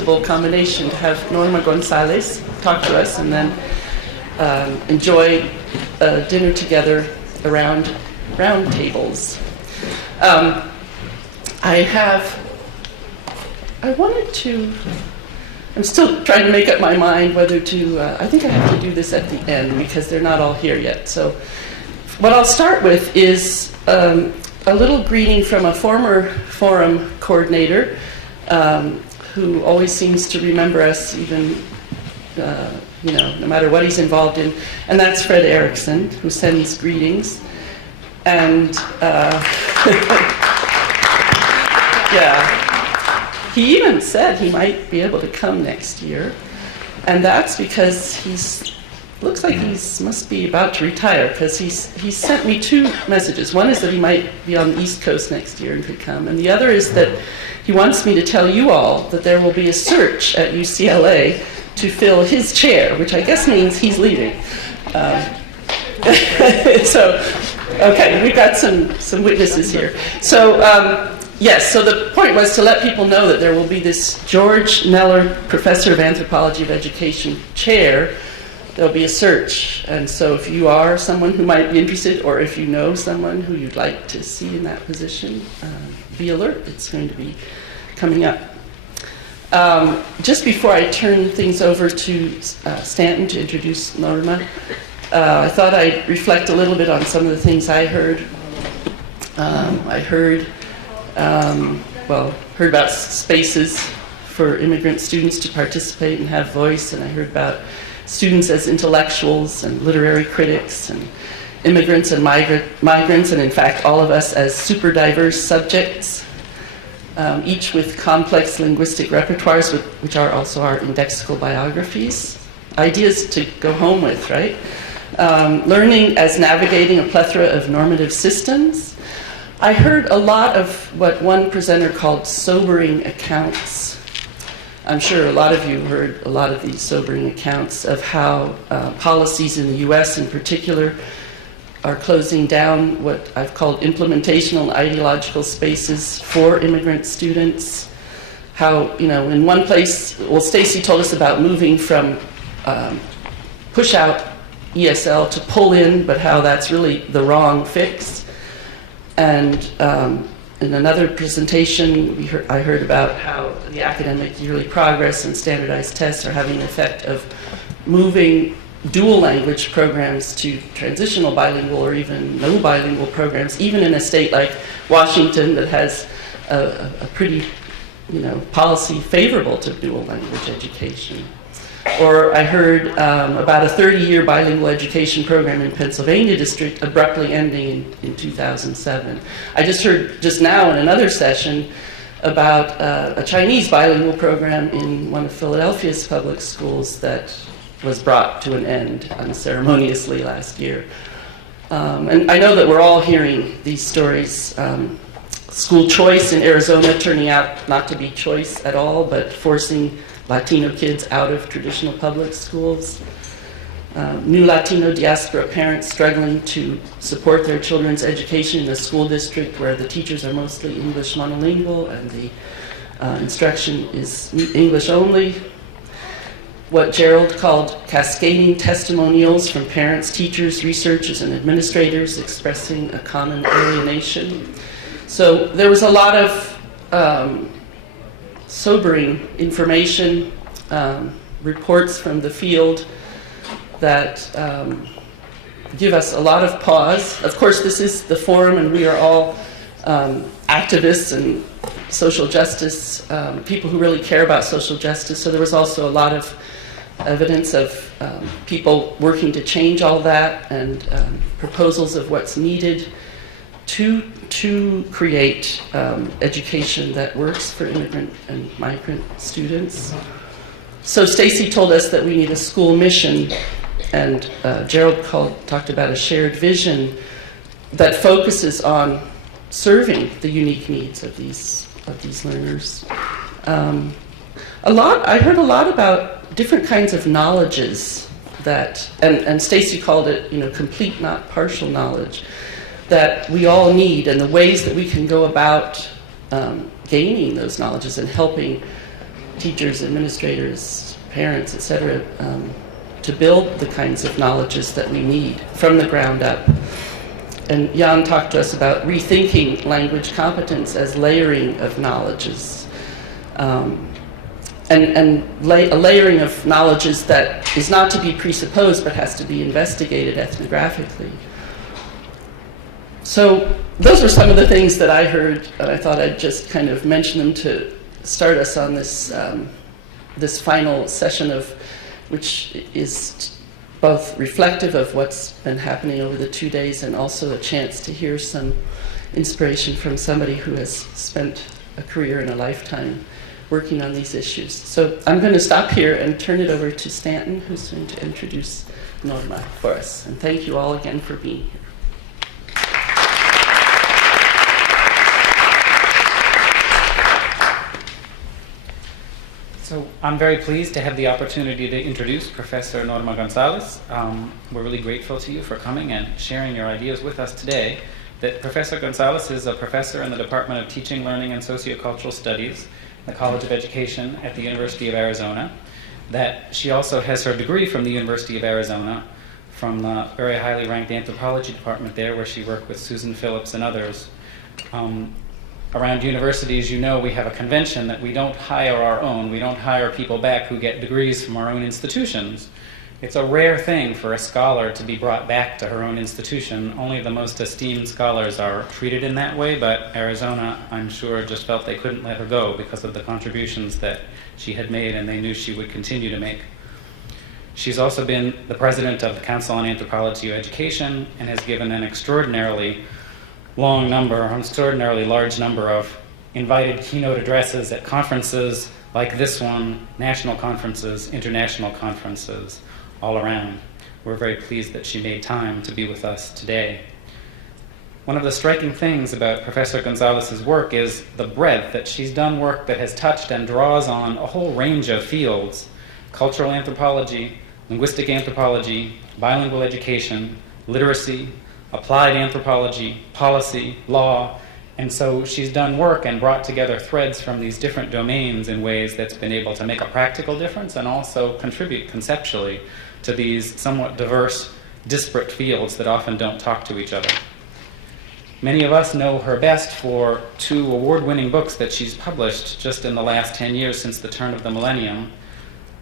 irresistible combination to have Norma Gonzalez talk to us and then enjoy dinner together around round tables. I'm still trying to make up my mind whether to, I think I have to do this at the end because they're not all here yet. So what I'll start with is a little greeting from a former forum coordinator who always seems to remember us even, no matter what he's involved in, and that's Fred Erickson, who sends greetings. And yeah. He even said he might be able to come next year, and that's because looks like must be about to retire, because he's sent me two messages. One is that he might be on the East Coast next year and could come, and the other is that he wants me to tell you all that there will be a search at UCLA to fill his chair, which I guess means he's leaving. So, okay, we've got some witnesses here. So. Yes, so the point was to let people know that there will be this George Neller Professor of Anthropology of Education chair. There'll be a search. And so if you are someone who might be interested, or if you know someone who you'd like to see in that position, be alert. It's going to be coming up. Just before I turn things over to Stanton to introduce Norma, I thought I'd reflect a little bit on some of the things I heard. Heard about spaces for immigrant students to participate and have voice, and I heard about students as intellectuals and literary critics, and immigrants and migrants, and in fact all of us as super diverse subjects, each with complex linguistic repertoires, which are also our indexical biographies. Ideas to go home with, right? Learning as navigating a plethora of normative systems. I heard a lot of what one presenter called sobering accounts. I'm sure a lot of you heard a lot of these sobering accounts of how policies in the US in particular are closing down what I've called implementational and ideological spaces for immigrant students. How, in one place, Stacy told us about moving from push out ESL to pull in, but how that's really the wrong fix. And in another presentation, I heard about how the academic yearly progress and standardized tests are having the effect of moving dual language programs to transitional bilingual or even no bilingual programs, even in a state like Washington that has a pretty, policy favorable to dual language education. Or I heard about a 30-year bilingual education program in Pennsylvania district abruptly ending in 2007. I just heard just now in another session about a Chinese bilingual program in one of Philadelphia's public schools that was brought to an end unceremoniously last year. And I know that we're all hearing these stories. School choice in Arizona turning out not to be choice at all, but forcing Latino kids out of traditional public schools. New Latino diaspora parents struggling to support their children's education in a school district where the teachers are mostly English monolingual and the instruction is English only. What Gerald called cascading testimonials from parents, teachers, researchers, and administrators expressing a common alienation. So there was a lot of sobering information, reports from the field that give us a lot of pause. Of course, this is the forum, and we are all activists and social justice, people who really care about social justice. So there was also a lot of evidence of people working to change all that, and proposals of what's needed to create education that works for immigrant and migrant students. So Stacy told us that we need a school mission, and Gerald talked about a shared vision that focuses on serving the unique needs of these learners. I heard a lot about different kinds of knowledges that, and Stacy called it, complete, not partial knowledge, that we all need, and the ways that we can go about gaining those knowledges and helping teachers, administrators, parents, etc., to build the kinds of knowledges that we need from the ground up. And Jan talked to us about rethinking language competence as layering of knowledges. A layering of knowledges that is not to be presupposed but has to be investigated ethnographically. So those were some of the things that I heard, and I thought I'd just kind of mention them to start us on this, this final session, which is both reflective of what's been happening over the 2 days and also a chance to hear some inspiration from somebody who has spent a career and a lifetime working on these issues. So I'm going to stop here and turn it over to Stanton, who's going to introduce Norma for us. And thank you all again for being here. So I'm very pleased to have the opportunity to introduce Professor Norma Gonzalez. We're really grateful to you for coming and sharing your ideas with us today. That Professor Gonzalez is a professor in the Department of Teaching, Learning, and Sociocultural Studies, the College of Education at the University of Arizona. That she also has her degree from the University of Arizona, from the very highly ranked anthropology department there, where she worked with Susan Phillips and others. Around universities, you know, we have a convention that we don't hire our own. We don't hire people back who get degrees from our own institutions. It's a rare thing for a scholar to be brought back to her own institution. Only the most esteemed scholars are treated in that way, but Arizona, I'm sure, just felt they couldn't let her go because of the contributions that she had made and they knew she would continue to make. She's also been the president of the Council on Anthropology Education and has given an extraordinarily large number of invited keynote addresses at conferences like this one, national conferences, international conferences, all around. We're very pleased that she made time to be with us today. One of the striking things about Professor Gonzalez's work is the breadth, that she's done work that has touched and draws on a whole range of fields: cultural anthropology, linguistic anthropology, bilingual education, literacy, applied anthropology, policy, law. And so she's done work and brought together threads from these different domains in ways that's been able to make a practical difference and also contribute conceptually to these somewhat diverse, disparate fields that often don't talk to each other. Many of us know her best for 2 award-winning books that she's published just in the last 10 years since the turn of the millennium: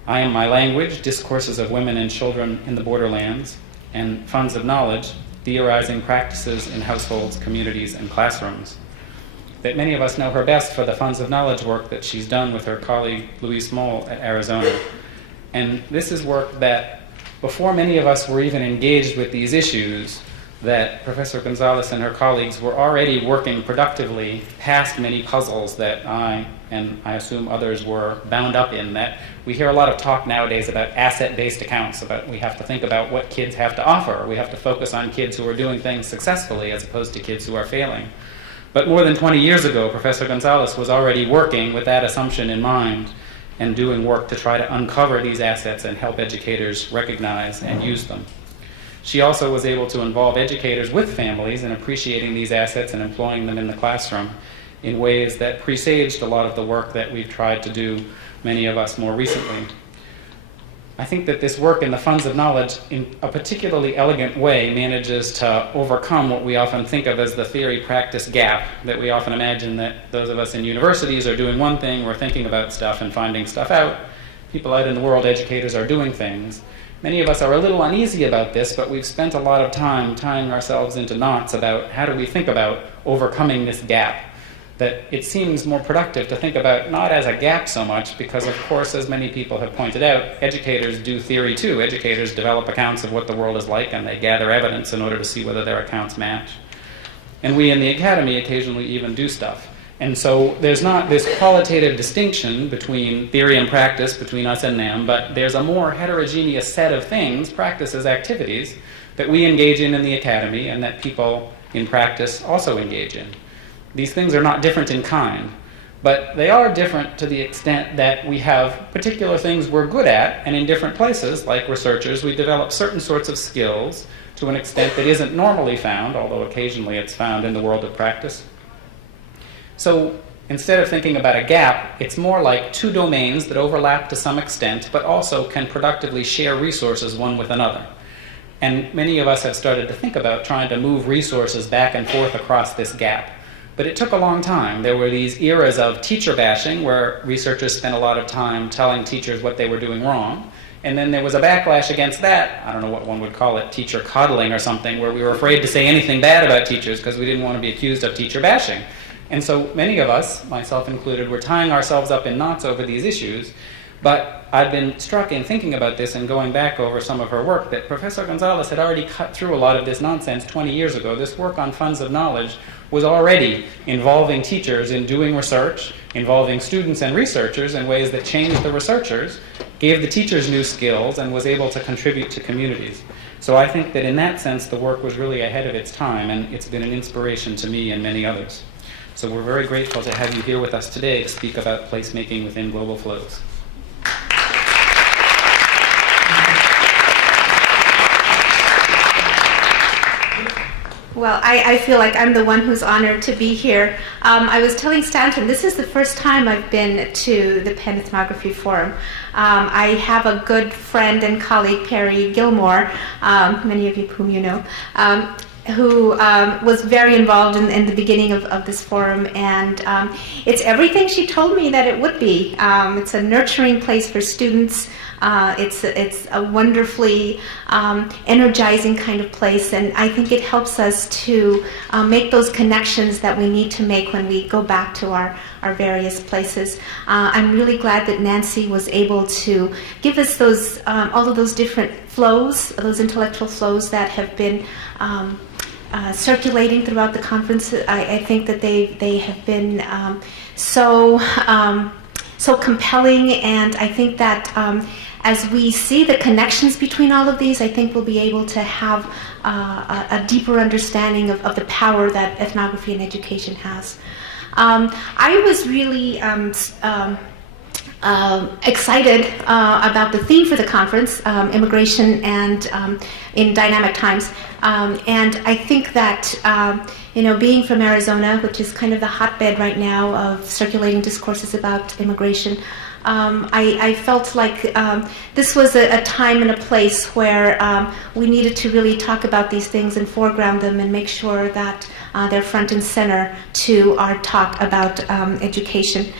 I Am My Language, Discourses of Women and Children in the Borderlands, and Funds of Knowledge, Theorizing Practices in Households, Communities, and Classrooms. That many of us know her best for the Funds of Knowledge work that she's done with her colleague Louise Moll at Arizona. And this is work that, before many of us were even engaged with these issues, that Professor Gonzalez and her colleagues were already working productively past many puzzles that I, and I assume others, were bound up in. That we hear a lot of talk nowadays about asset-based accounts, about we have to think about what kids have to offer. We have to focus on kids who are doing things successfully as opposed to kids who are failing. But more than 20 years ago, Professor Gonzalez was already working with that assumption in mind and doing work to try to uncover these assets and help educators recognize and use them. She also was able to involve educators with families in appreciating these assets and employing them in the classroom in ways that presaged a lot of the work that we've tried to do, many of us more recently. I think that this work in the Funds of Knowledge, in a particularly elegant way, manages to overcome what we often think of as the theory-practice gap, that we often imagine that those of us in universities are doing one thing, we're thinking about stuff and finding stuff out. People out in the world, educators, are doing things. Many of us are a little uneasy about this, but we've spent a lot of time tying ourselves into knots about how do we think about overcoming this gap. That it seems more productive to think about not as a gap so much, because of course, as many people have pointed out, educators do theory too. Educators develop accounts of what the world is like and they gather evidence in order to see whether their accounts match. And we in the academy occasionally even do stuff. And so there's not this qualitative distinction between theory and practice, between us and them, but there's a more heterogeneous set of things, practices, activities, that we engage in the academy and that people in practice also engage in. These things are not different in kind, but they are different to the extent that we have particular things we're good at, and in different places, like researchers, we develop certain sorts of skills to an extent that isn't normally found, although occasionally it's found in the world of practice. So instead of thinking about a gap, it's more like two domains that overlap to some extent, but also can productively share resources one with another. And many of us have started to think about trying to move resources back and forth across this gap. But it took a long time. There were these eras of teacher bashing where researchers spent a lot of time telling teachers what they were doing wrong. And then there was a backlash against that. I don't know what one would call it, teacher coddling or something, where we were afraid to say anything bad about teachers because we didn't want to be accused of teacher bashing. And so many of us, myself included, were tying ourselves up in knots over these issues. But I've been struck in thinking about this and going back over some of her work that Professor Gonzalez had already cut through a lot of this nonsense 20 years ago. This work on funds of knowledge was already involving teachers in doing research, involving students and researchers in ways that changed the researchers, gave the teachers new skills, and was able to contribute to communities. So I think that in that sense, the work was really ahead of its time, and it's been an inspiration to me and many others. So we're very grateful to have you here with us today to speak about placemaking within global flows. Well, I feel like I'm the one who's honored to be here. I was telling Stanton, this is the first time I've been to the Penn Ethnography Forum. I have a good friend and colleague, Perry Gilmore, many of you whom you know, who was very involved in the beginning of this forum, and it's everything she told me that it would be. It's a nurturing place for students. It's a wonderfully energizing kind of place, and I think it helps us to make those connections that we need to make when we go back to our various places. I'm really glad that Nancy was able to give us those all of those different flows, those intellectual flows that have been circulating throughout the conference. I think that they have been so compelling, and I think that as we see the connections between all of these, I think we'll be able to have a deeper understanding of the power that ethnography and education has. I was really excited about the theme for the conference, immigration and in dynamic times. And I think that, being from Arizona, which is kind of the hotbed right now of circulating discourses about immigration, I felt like this was a time and a place where we needed to really talk about these things and foreground them and make sure that they're front and center to our talk about education.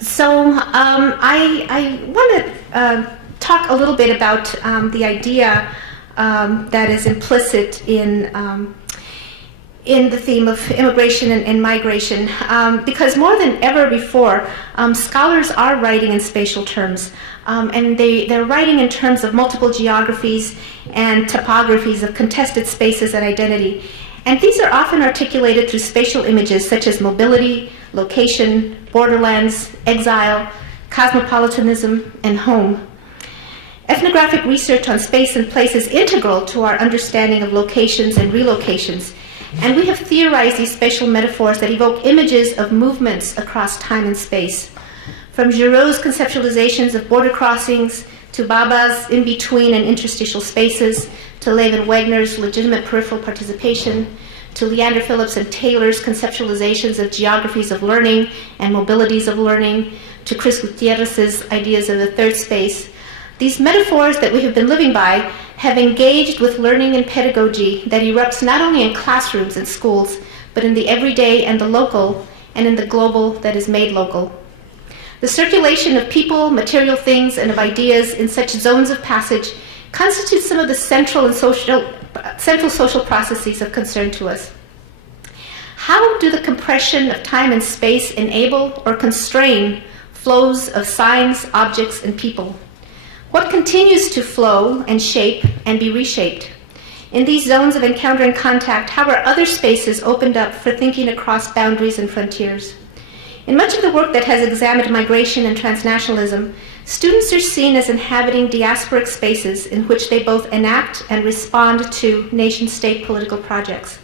So I want to talk a little bit about the idea that is implicit in the theme of immigration and migration, because more than ever before, scholars are writing in spatial terms, and they're writing in terms of multiple geographies and topographies of contested spaces and identity. And these are often articulated through spatial images such as mobility, location, borderlands, exile, cosmopolitanism, and home. Ethnographic research on space and place is integral to our understanding of locations and relocations, and we have theorized these spatial metaphors that evoke images of movements across time and space. From Giraud's conceptualizations of border crossings, to Baba's in-between and interstitial spaces, to Levin Wagner's legitimate peripheral participation, to Leander Phillips and Taylor's conceptualizations of geographies of learning and mobilities of learning, to Chris Gutierrez's ideas of the third space. These metaphors that we have been living by have engaged with learning and pedagogy that erupts not only in classrooms and schools, but in the everyday and the local, and in the global that is made local. The circulation of people, material things, and of ideas in such zones of passage constitutes some of the central social processes of concern to us. How do the compression of time and space enable or constrain flows of signs, objects, and people? What continues to flow and shape and be reshaped? In these zones of encounter and contact, how are other spaces opened up for thinking across boundaries and frontiers? In much of the work that has examined migration and transnationalism, students are seen as inhabiting diasporic spaces in which they both enact and respond to nation-state political projects.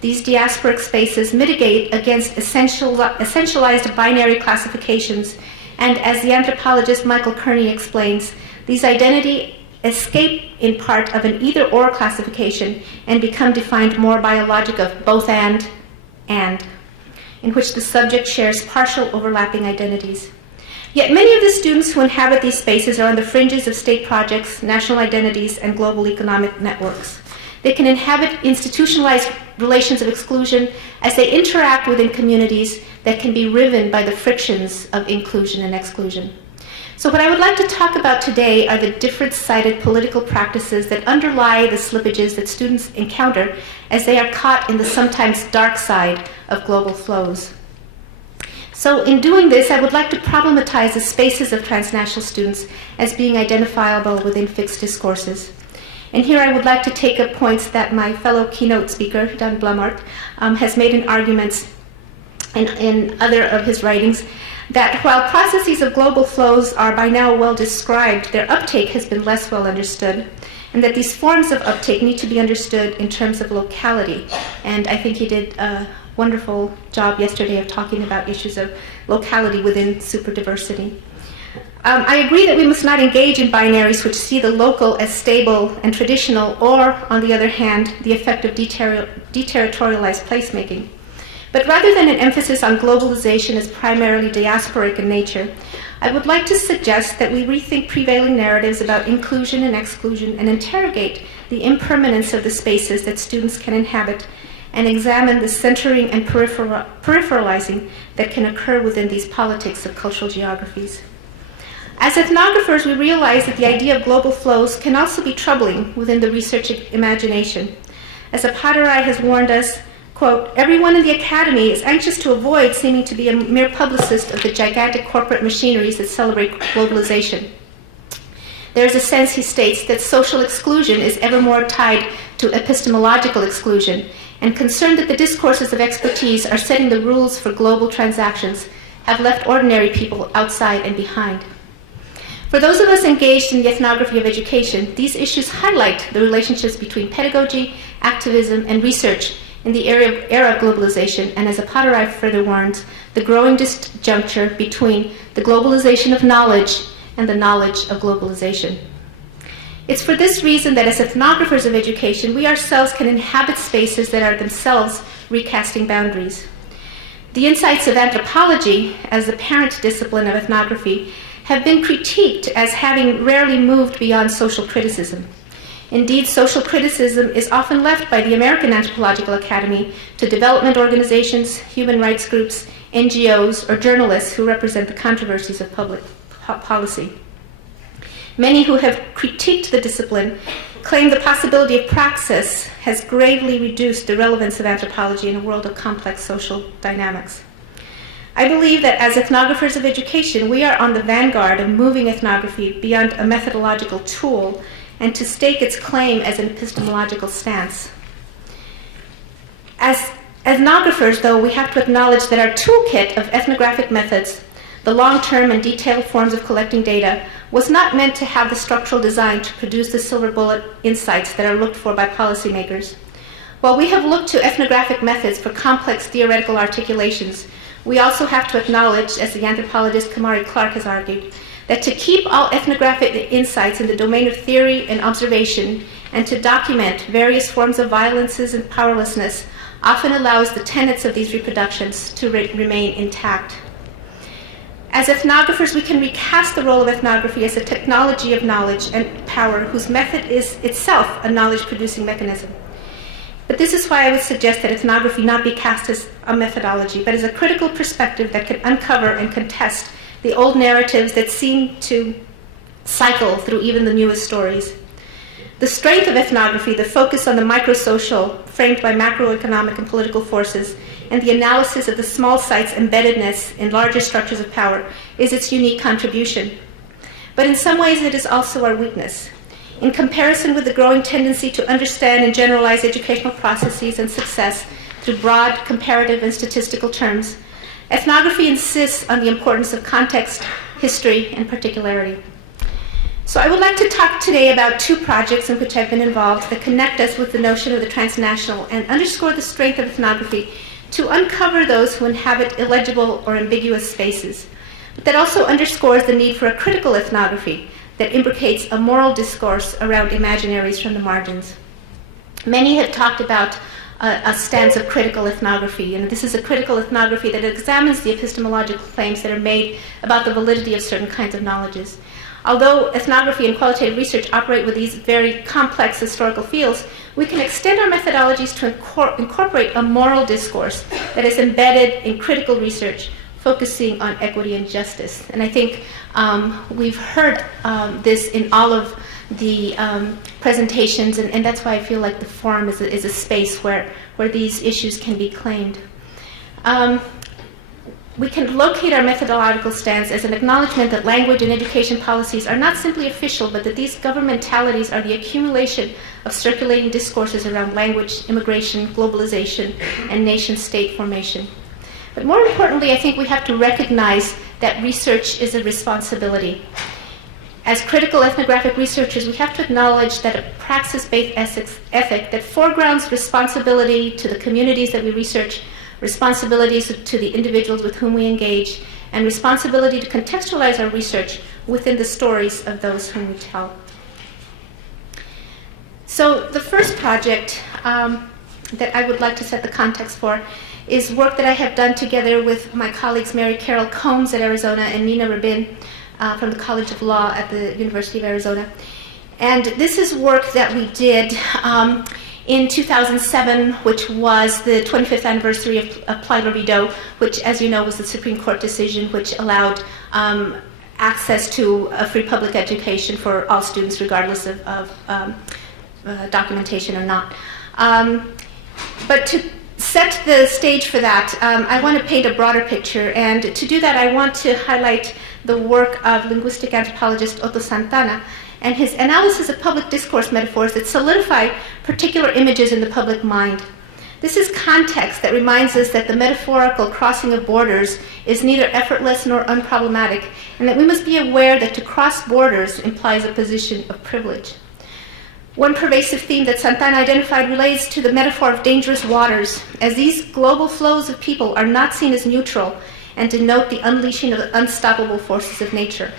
These diasporic spaces mitigate against essentialized binary classifications, and as the anthropologist Michael Kearney explains, these identities escape in part of an either-or classification and become defined more by a logic of both and. in which the subject shares partial overlapping identities. Yet many of the students who inhabit these spaces are on the fringes of state projects, national identities, and global economic networks. They can inhabit institutionalized relations of exclusion as they interact within communities that can be riven by the frictions of inclusion and exclusion. So what I would like to talk about today are the different-sided political practices that underlie the slippages that students encounter as they are caught in the sometimes dark side of global flows. So in doing this, I would like to problematize the spaces of transnational students as being identifiable within fixed discourses. And here I would like to take up points that my fellow keynote speaker, Don Blumart, has made in arguments in other of his writings, that while processes of global flows are by now well described, their uptake has been less well understood, and that these forms of uptake need to be understood in terms of locality. And I think he did a wonderful job yesterday of talking about issues of locality within superdiversity. I agree that we must not engage in binaries which see the local as stable and traditional, or, on the other hand, the effect of deterritorialized placemaking. But rather than an emphasis on globalization as primarily diasporic in nature, I would like to suggest that we rethink prevailing narratives about inclusion and exclusion and interrogate the impermanence of the spaces that students can inhabit and examine the centering and peripheralizing that can occur within these politics of cultural geographies. As ethnographers, we realize that the idea of global flows can also be troubling within the research imagination. As Apadarai has warned us, quote, everyone in the academy is anxious to avoid seeming to be a mere publicist of the gigantic corporate machineries that celebrate globalization. There is a sense, he states, that social exclusion is ever more tied to epistemological exclusion, and concerned that the discourses of expertise are setting the rules for global transactions have left ordinary people outside and behind. For those of us engaged in the ethnography of education, these issues highlight the relationships between pedagogy, activism, and research in the era of globalization, and as Apadarai further warns, the growing disjuncture between the globalization of knowledge and the knowledge of globalization. It's for this reason that as ethnographers of education, we ourselves can inhabit spaces that are themselves recasting boundaries. The insights of anthropology, as the parent discipline of ethnography, have been critiqued as having rarely moved beyond social criticism. Indeed, social criticism is often left by the American Anthropological Academy to development organizations, human rights groups, NGOs, or journalists who represent the controversies of public policy. Many who have critiqued the discipline claim the possibility of praxis has gravely reduced the relevance of anthropology in a world of complex social dynamics. I believe that as ethnographers of education, we are on the vanguard of moving ethnography beyond a methodological tool and to stake its claim as an epistemological stance. As ethnographers, though, we have to acknowledge that our toolkit of ethnographic methods, the long-term and detailed forms of collecting data, was not meant to have the structural design to produce the silver bullet insights that are looked for by policymakers. While we have looked to ethnographic methods for complex theoretical articulations, we also have to acknowledge, as the anthropologist Kamari Clark has argued, that to keep all ethnographic insights in the domain of theory and observation and to document various forms of violences and powerlessness often allows the tenets of these reproductions to remain intact. As ethnographers, we can recast the role of ethnography as a technology of knowledge and power whose method is itself a knowledge-producing mechanism. But this is why I would suggest that ethnography not be cast as a methodology, but as a critical perspective that can uncover and contest the old narratives that seem to cycle through even the newest stories. The strength of ethnography, the focus on the microsocial, framed by macroeconomic and political forces, and the analysis of the small site's embeddedness in larger structures of power, is its unique contribution. But in some ways, it is also our weakness. In comparison with the growing tendency to understand and generalize educational processes and success through broad, comparative, and statistical terms, ethnography insists on the importance of context, history, and particularity. So I would like to talk today about two projects in which I've been involved that connect us with the notion of the transnational and underscore the strength of ethnography to uncover those who inhabit illegible or ambiguous spaces, but that also underscores the need for a critical ethnography that imbricates a moral discourse around imaginaries from the margins. Many have talked about a stance of critical ethnography. And this is a critical ethnography that examines the epistemological claims that are made about the validity of certain kinds of knowledges. Although ethnography and qualitative research operate with these very complex historical fields, we can extend our methodologies to incorporate a moral discourse that is embedded in critical research, focusing on equity and justice. And I think we've heard this in all of the presentations, and that's why I feel like the forum is a space where these issues can be claimed. We can locate our methodological stance as an acknowledgement that language and education policies are not simply official, but that these governmentalities are the accumulation of circulating discourses around language, immigration, globalization, and nation-state formation. But more importantly, I think we have to recognize that research is a responsibility. As critical ethnographic researchers, we have to acknowledge that a praxis-based ethic that foregrounds responsibility to the communities that we research, responsibilities to the individuals with whom we engage, and responsibility to contextualize our research within the stories of those whom we tell. So the first project that I would like to set the context for is work that I have done together with my colleagues Mary Carol Combs at Arizona and Nina Rabin from the College of Law at the University of Arizona. And this is work that we did in 2007, which was the 25th anniversary of Plyler v. Doe, which, as you know, was the Supreme Court decision which allowed access to a free public education for all students, regardless of documentation or not. But to set the stage for that, I want to paint a broader picture, and to do that I want to highlight the work of linguistic anthropologist Otto Santana and his analysis of public discourse metaphors that solidify particular images in the public mind. This is context that reminds us that the metaphorical crossing of borders is neither effortless nor unproblematic, and that we must be aware that to cross borders implies a position of privilege. One pervasive theme that Santana identified relates to the metaphor of dangerous waters, as these global flows of people are not seen as neutral and denote the unleashing of the unstoppable forces of nature.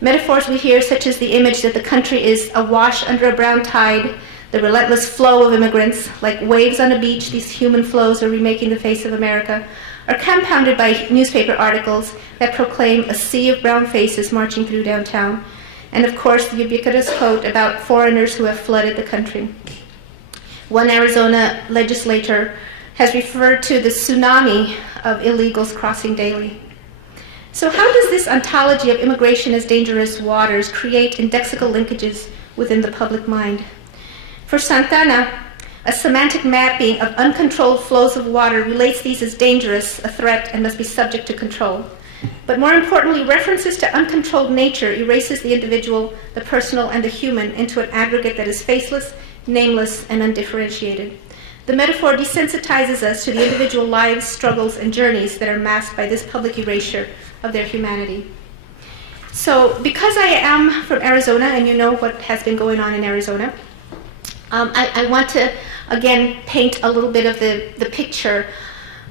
Metaphors we hear, such as the image that the country is awash under a brown tide, the relentless flow of immigrants, like waves on a beach, these human flows are remaking the face of America, are compounded by newspaper articles that proclaim a sea of brown faces marching through downtown, and of course the ubiquitous quote about foreigners who have flooded the country. One Arizona legislator has referred to the tsunami of illegals crossing daily. So how does this ontology of immigration as dangerous waters create indexical linkages within the public mind? For Santana, a semantic mapping of uncontrolled flows of water relates these as dangerous, a threat, and must be subject to control. But more importantly, references to uncontrolled nature erases the individual, the personal, and the human into an aggregate that is faceless, nameless, and undifferentiated. The metaphor desensitizes us to the individual lives, struggles, and journeys that are masked by this public erasure of their humanity. So because I am from Arizona, and you know what has been going on in Arizona, I want to, again, paint a little bit of the picture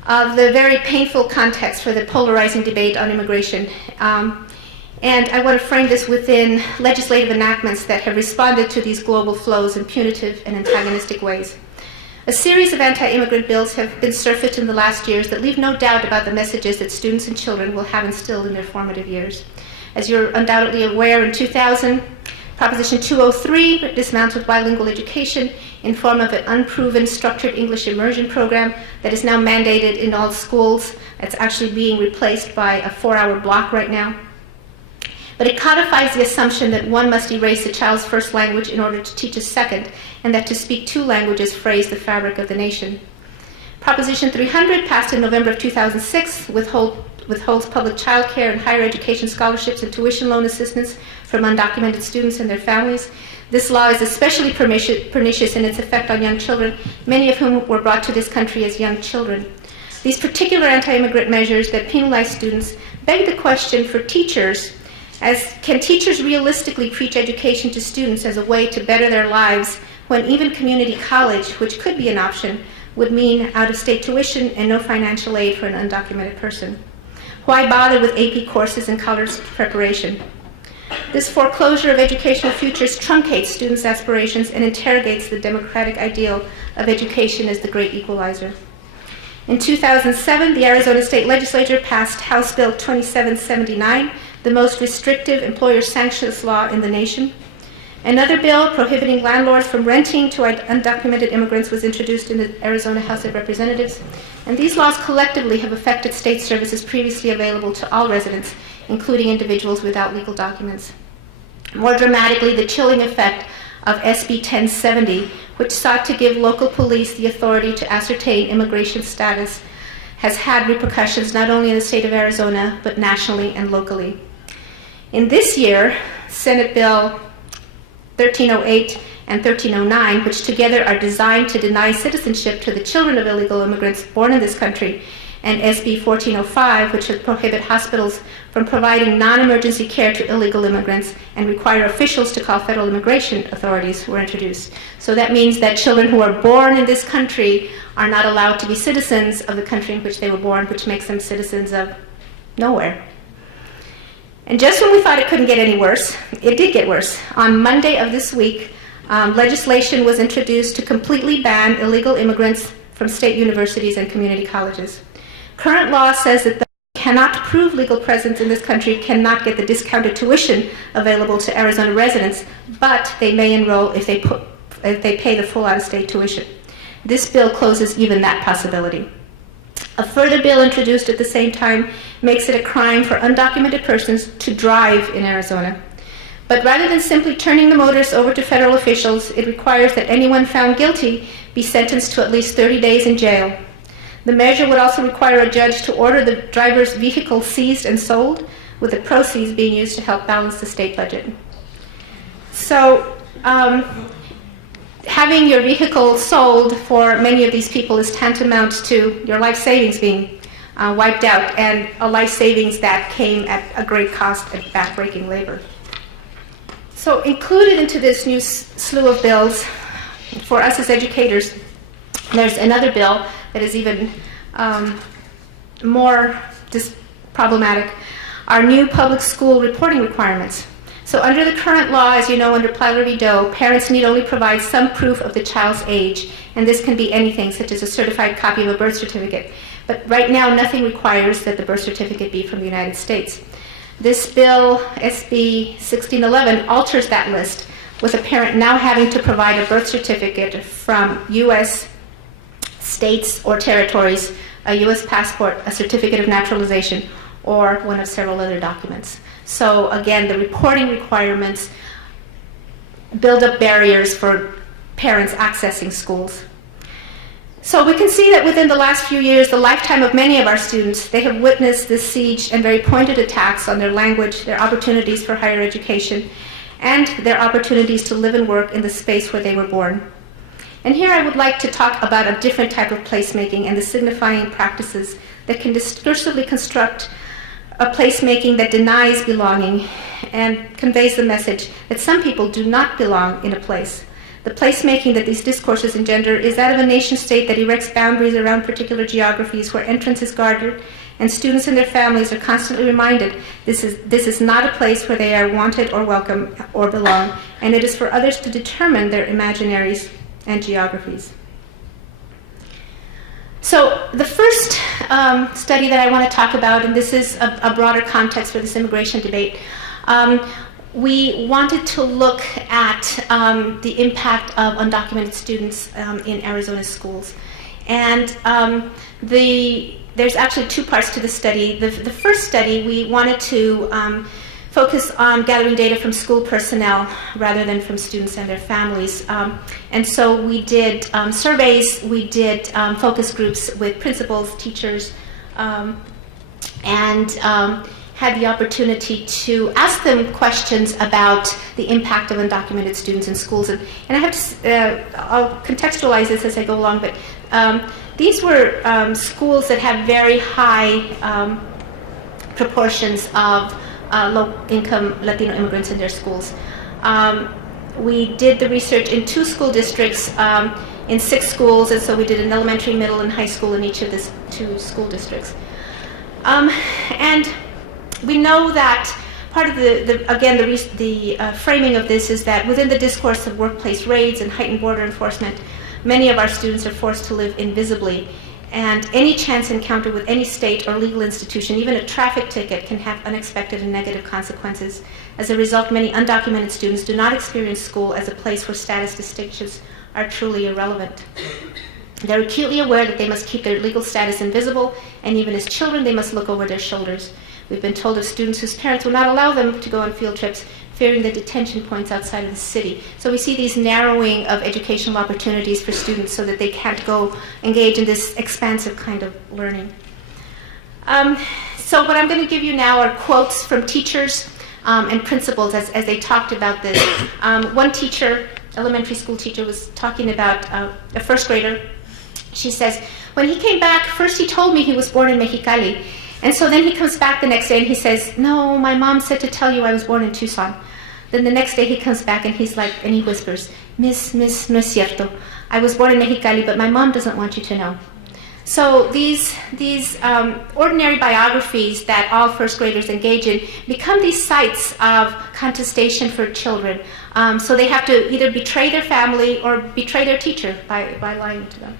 of the very painful context for the polarizing debate on immigration. And I want to frame this within legislative enactments that have responded to these global flows in punitive and antagonistic ways. A series of anti-immigrant bills have been surfaced in the last years that leave no doubt about the messages that students and children will have instilled in their formative years. As you're undoubtedly aware, in 2000, Proposition 203 dismantled bilingual education in form of an unproven structured English immersion program that is now mandated in all schools. It's actually being replaced by a 4-hour block right now. But it codifies the assumption that one must erase a child's first language in order to teach a second, and that to speak 2 languages frays the fabric of the nation. Proposition 300, passed in November of 2006, withholds public child care and higher education scholarships and tuition loan assistance from undocumented students and their families. This law is especially pernicious in its effect on young children, many of whom were brought to this country as young children. These particular anti-immigrant measures that penalize students beg the question for teachers, as can teachers realistically preach education to students as a way to better their lives when even community college, which could be an option, would mean out-of-state tuition and no financial aid for an undocumented person? Why bother with AP courses and college preparation? this foreclosure of educational futures truncates students' aspirations and interrogates the democratic ideal of education as the great equalizer. In 2007, the Arizona State Legislature passed House Bill 2779, the most restrictive employer sanctions law in the nation. Another bill prohibiting landlords from renting to undocumented immigrants was introduced in the Arizona House of Representatives. And these laws collectively have affected state services previously available to all residents, including individuals without legal documents. More dramatically, the chilling effect of SB 1070, which sought to give local police the authority to ascertain immigration status, has had repercussions not only in the state of Arizona, but nationally and locally. In this year, Senate Bill 1308 and 1309, which together are designed to deny citizenship to the children of illegal immigrants born in this country, and SB 1405, which would prohibit hospitals from providing non-emergency care to illegal immigrants and require officials to call federal immigration authorities, were introduced. So that means that children who are born in this country are not allowed to be citizens of the country in which they were born, which makes them citizens of nowhere. And just when we thought it couldn't get any worse, it did get worse. On Monday of this week, legislation was introduced to completely ban illegal immigrants from state universities and community colleges. Current law says that those who cannot prove legal presence in this country cannot get the discounted tuition available to Arizona residents, but they may enroll if they pay the full out-of-state tuition. This bill closes even that possibility. A further bill introduced at the same time makes it a crime for undocumented persons to drive in Arizona. But rather than simply turning the motorist over to federal officials, it requires that anyone found guilty be sentenced to at least 30 days in jail. The measure would also require a judge to order the driver's vehicle seized and sold, with the proceeds being used to help balance the state budget. So, having your vehicle sold for many of these people is tantamount to your life savings being wiped out, and a life savings that came at a great cost and backbreaking labor. So included into this new slew of bills, for us as educators, there's another bill that is even more problematic, our new public school reporting requirements. So under the current law, as you know, under Plyler v. Doe, parents need only provide some proof of the child's age, and this can be anything, such as a certified copy of a birth certificate. But right now, nothing requires that the birth certificate be from the United States. This bill, SB 1611, alters that list, with a parent now having to provide a birth certificate from U.S. states or territories, a U.S. passport, a certificate of naturalization, or one of several other documents. So again, the reporting requirements build up barriers for parents accessing schools. So we can see that within the last few years, the lifetime of many of our students, they have witnessed this siege and very pointed attacks on their language, their opportunities for higher education, and their opportunities to live and work in the space where they were born. And here I would like to talk about a different type of placemaking and the signifying practices that can discursively construct a placemaking that denies belonging and conveys the message that some people do not belong in a place. The placemaking that these discourses engender is that of a nation-state that erects boundaries around particular geographies where entrance is guarded, and students and their families are constantly reminded this is not a place where they are wanted or welcome or belong, and it is for others to determine their imaginaries and geographies. So the first study that I want to talk about, and this is a broader context for this immigration debate, we wanted to look at the impact of undocumented students in Arizona schools. And there's actually two parts to the study. The first study, we wanted to focus on gathering data from school personnel rather than from students and their families. And so we did surveys, we did focus groups with principals, teachers, and had the opportunity to ask them questions about the impact of undocumented students in schools. And I have to, I'll contextualize this as I go along, but these were schools that have very high proportions of low-income Latino immigrants in their schools. We did the research in 2 school districts, in 6 schools, and so we did an elementary, middle, and high school in each of the 2 school districts. And we know that part of the framing of this is that within the discourse of workplace raids and heightened border enforcement, many of our students are forced to live invisibly, and any chance encounter with any state or legal institution, even a traffic ticket, can have unexpected and negative consequences. As a result, many undocumented students do not experience school as a place where status distinctions are truly irrelevant. They're acutely aware that they must keep their legal status invisible, and even as children, they must look over their shoulders. We've been told of students whose parents will not allow them to go on field trips, fearing the detention points outside of the city. So we see these narrowing of educational opportunities for students so that they can't go engage in this expansive kind of learning. So what I'm going to give you now are quotes from teachers and principals as they talked about this. One teacher, elementary school teacher, was talking about a first grader. She says, when he came back, first he told me he was born in Mexicali. And so then he comes back the next day and he says, no, my mom said to tell you I was born in Tucson. Then the next day he comes back and he's like, and he whispers, Miss, no es cierto. I was born in Mexicali, but my mom doesn't want you to know. So these ordinary biographies that all first graders engage in become these sites of contestation for children. So they have to either betray their family or betray their teacher by lying to them.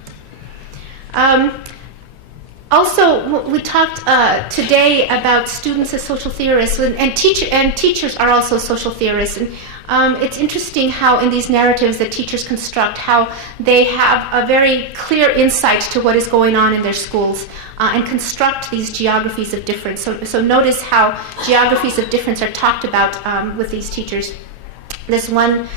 Also, we talked today about students as social theorists, and teachers are also social theorists. And it's interesting how in these narratives that teachers construct, how they have a very clear insight to what is going on in their schools and construct these geographies of difference. So notice how geographies of difference are talked about with these teachers. This one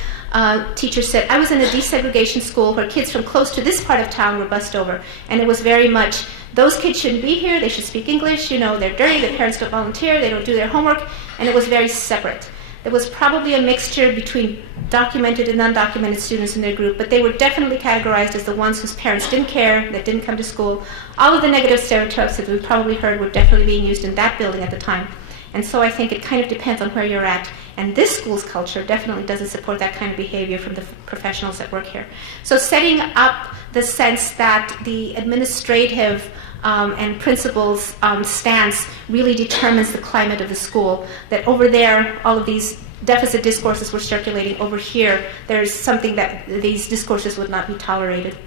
teacher said, I was in a desegregation school where kids from close to this part of town were bussed over, and it was very much, those kids shouldn't be here, they should speak English, they're dirty, their parents don't volunteer, they don't do their homework, and it was very separate. There was probably a mixture between documented and undocumented students in their group, but they were definitely categorized as the ones whose parents didn't care, that didn't come to school. All of the negative stereotypes that we probably heard were definitely being used in that building at the time. And so I think it kind of depends on where you're at. And this school's culture definitely doesn't support that kind of behavior from the professionals that work here. So setting up the sense that the administrative and principal's stance really determines the climate of the school, that over there, all of these deficit discourses were circulating. Over here, there's something that these discourses would not be tolerated.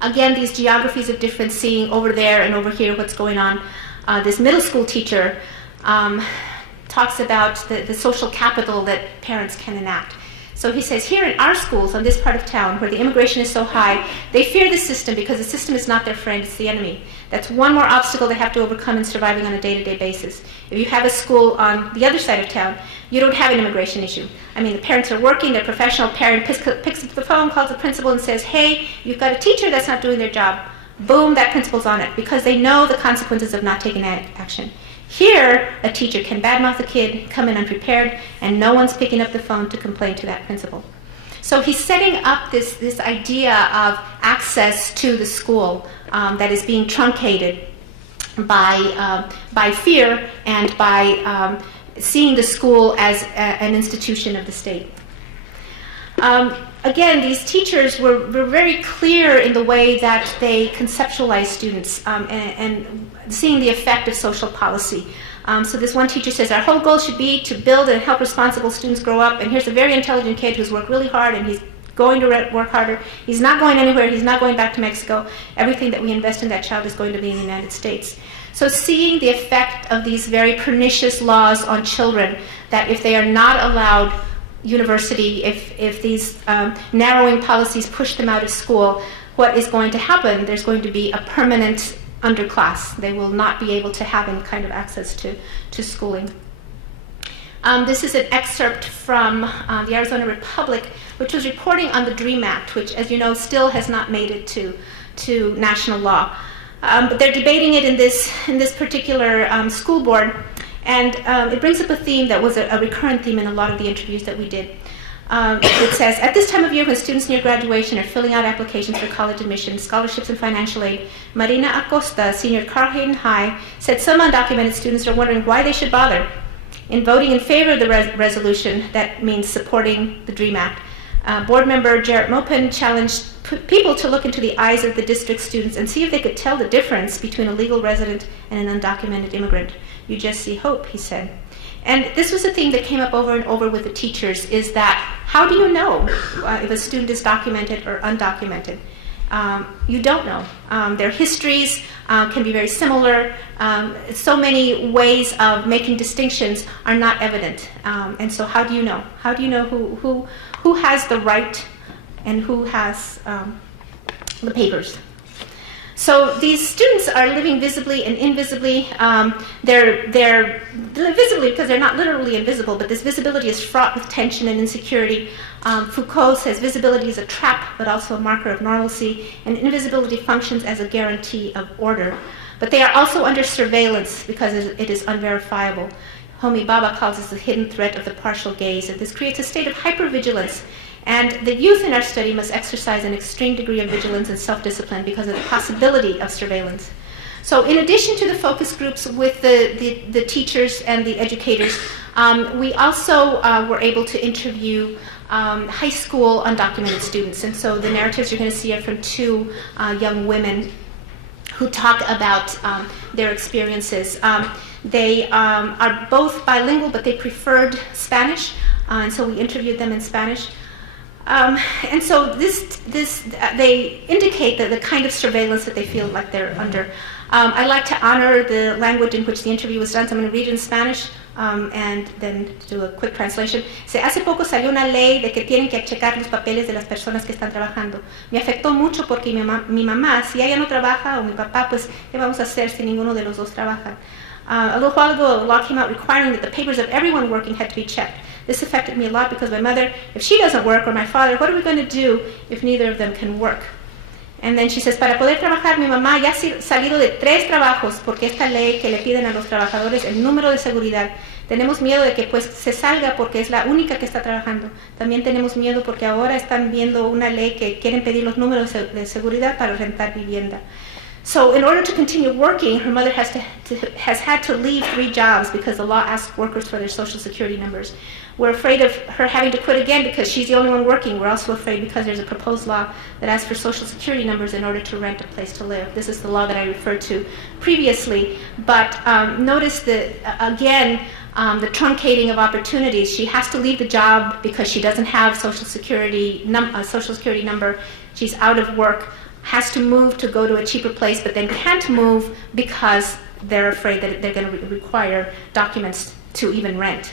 Again, these geographies of difference, seeing over there and over here what's going on. This middle school teacher talks about the social capital that parents can enact. So he says, here in our schools, on this part of town, where the immigration is so high, they fear the system because the system is not their friend, it's the enemy. That's one more obstacle they have to overcome in surviving on a day-to-day basis. If you have a school on the other side of town, you don't have an immigration issue. I mean, the parents are working, their professional parent picks up the phone, calls the principal and says, hey, you've got a teacher that's not doing their job. Boom, that principal's on it, because they know the consequences of not taking action. Here, a teacher can badmouth a kid, come in unprepared, and no one's picking up the phone to complain to that principal. So he's setting up this idea of access to the school that is being truncated by fear and by seeing the school as an institution of the state. Again, these teachers were very clear in the way that they conceptualize students and seeing the effect of social policy. So this one teacher says, our whole goal should be to build and help responsible students grow up, and here's a very intelligent kid who's worked really hard and he's going to work harder. He's not going anywhere. He's not going back to Mexico. Everything that we invest in that child is going to be in the United States. So seeing the effect of these very pernicious laws on children, that if they are not allowed university, if these narrowing policies push them out of school, what is going to happen? There's going to be a permanent underclass. They will not be able to have any kind of access to schooling. This is an excerpt from the Arizona Republic, which was reporting on the DREAM Act, which, as you know, still has not made it to national law. But they're debating it in this particular school board. And it brings up a theme that was a recurrent theme in a lot of the interviews that we did. It says, at this time of year when students near graduation are filling out applications for college admission, scholarships, and financial aid, Marina Acosta, senior at Carl Hayden High, said some undocumented students are wondering why they should bother. In voting in favor of the resolution, that means supporting the DREAM Act, board member Jarrett Mopin challenged people to look into the eyes of the district students and see if they could tell the difference between a legal resident and an undocumented immigrant. You just see hope, he said. And this was a theme that came up over and over with the teachers, is that how do you know if a student is documented or undocumented? You don't know. Their histories can be very similar. So many ways of making distinctions are not evident. And so how do you know? How do you know who has the right and who has the papers? So these students are living visibly and invisibly. They're visibly because they're not literally invisible, but this visibility is fraught with tension and insecurity. Foucault says visibility is a trap, but also a marker of normalcy, and invisibility functions as a guarantee of order. But they are also under surveillance because it is unverifiable. Homi Bhabha calls this the hidden threat of the partial gaze, and this creates a state of hypervigilance. And the youth in our study must exercise an extreme degree of vigilance and self-discipline because of the possibility of surveillance. So in addition to the focus groups with the teachers and the educators, we also were able to interview high school undocumented students. And so the narratives you're going to see are from two young women who talk about their experiences. They are both bilingual, but they preferred Spanish, and so we interviewed them in Spanish. And so they indicate that the kind of surveillance that they feel like they're under. I like to honor the language in which the interview was done, so I'm going to read it in Spanish and then do a quick translation. Hace poco salió una ley de que tienen que checar los papeles de las personas que están trabajando. Me afectó mucho porque mi mamá, si ella no trabaja, o mi papá, pues, ¿qué vamos a hacer si ninguno de los dos trabaja? A little while ago, a law came out requiring that the papers of everyone working had to be checked. This affected me a lot because my mother, if she doesn't work, or my father, what are we going to do if neither of them can work? And then she says, para poder trabajar, mi mamá ya ha salido de 3 trabajos porque esta ley que le piden a los trabajadores el número de seguridad. Tenemos miedo de que pues se salga porque es la única que está trabajando. También tenemos miedo porque ahora están viendo una ley que quieren pedir los números de seguridad para rentar vivienda. So in order to continue working, her mother has had to leave 3 jobs because the law asks workers for their social security numbers. We're afraid of her having to quit again because she's the only one working. We're also afraid because there's a proposed law that asks for social security numbers in order to rent a place to live. This is the law that I referred to previously. But notice that, again, the truncating of opportunities. She has to leave the job because she doesn't have social security number. She's out of work, has to move to go to a cheaper place, but then can't move because they're afraid that they're going to require documents to even rent.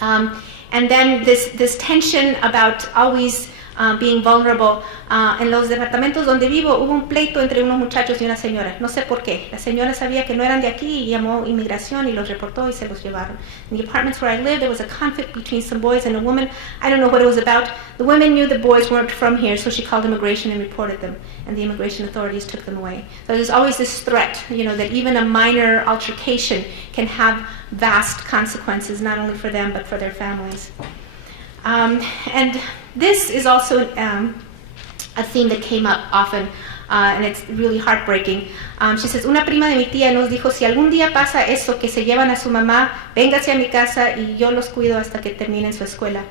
And then this tension about always being vulnerable. En los departamentos donde vivo hubo un pleito entre unos muchachos y una señora. No sé por qué. La señora sabía que no eran de aquí y llamó inmigración y los reportó y se los llevaron. In the apartments where I lived, there was a conflict between some boys and a woman. I don't know what it was about. The women knew the boys weren't from here, so she called immigration and reported them. And the immigration authorities took them away. So there's always this threat, that even a minor altercation can have vast consequences, not only for them, but for their families. And this is also a theme that came up often, and it's really heartbreaking. She says, una prima de mi tía nos dijo, si algún día pasa eso, que se llevan a su mamá, véngase a mi casa y yo los cuido hasta que terminen su escuela.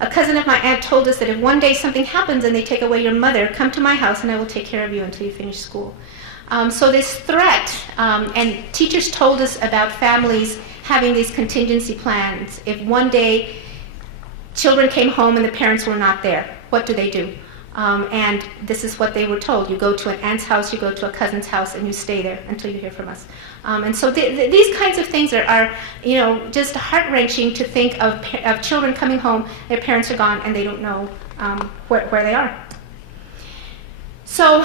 A cousin of my aunt told us that if one day something happens and they take away your mother, come to my house and I will take care of you until you finish school. So this threat, and teachers told us about families having these contingency plans. If one day children came home and the parents were not there, what do? And this is what they were told. You go to an aunt's house, you go to a cousin's house, and you stay there until you hear from us. And so these kinds of things are just heart-wrenching to think of children coming home, their parents are gone, and they don't know where they are. So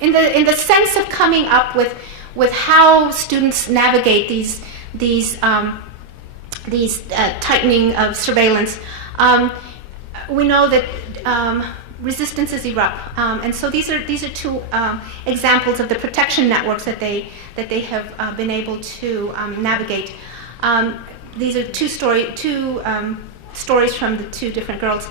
in the sense of coming up with how students navigate these tightening of surveillance, we know that resistances erupt, and so these are 2 examples of the protection networks that they have been able to navigate. These are 2 stories from the 2 different girls.